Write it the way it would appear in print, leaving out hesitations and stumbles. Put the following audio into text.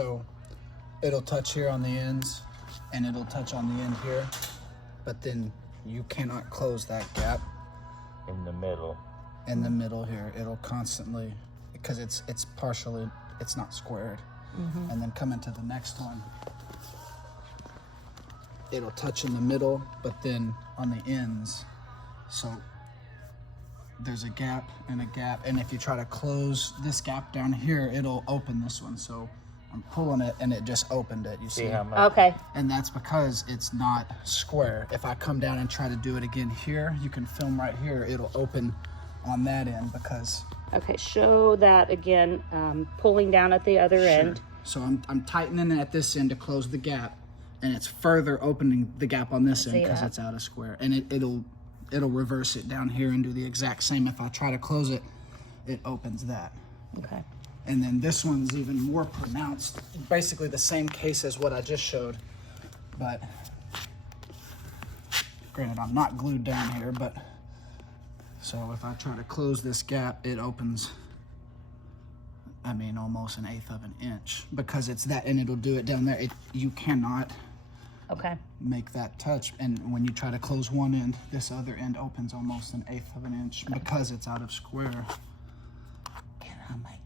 So it'll touch here on the ends and it'll touch on the end here, but then you cannot close that gap in the middle. In the middle here. It'll constantly, because it's partially, it's not squared. And then come into the next one, it'll touch in the middle, but then on the ends, so there's a gap and a gap, and if you try to close this gap down here, it'll open this one. So I'm pulling it and it just opened it. You see how much? Okay. And that's because it's not square. If I come down and try to do it again here, you can film right here, it'll open on that end because... Okay, show that again, pulling down at the other end. So I'm tightening it at this end to close the gap, and it's further opening the gap on this end because it's out of square. And it'll reverse it down here and do the exact same. If I try to close it, it opens that. Okay. And then this one's even more pronounced. Basically the same case as what I just showed, but granted I'm not glued down here, but so if I try to close this gap, it opens, I mean, almost 1/8 of an inch because it's that, and it'll do it down there. You cannot make that touch. And when you try to close one end, this other end opens almost 1/8 of an inch because it's out of square. Can I make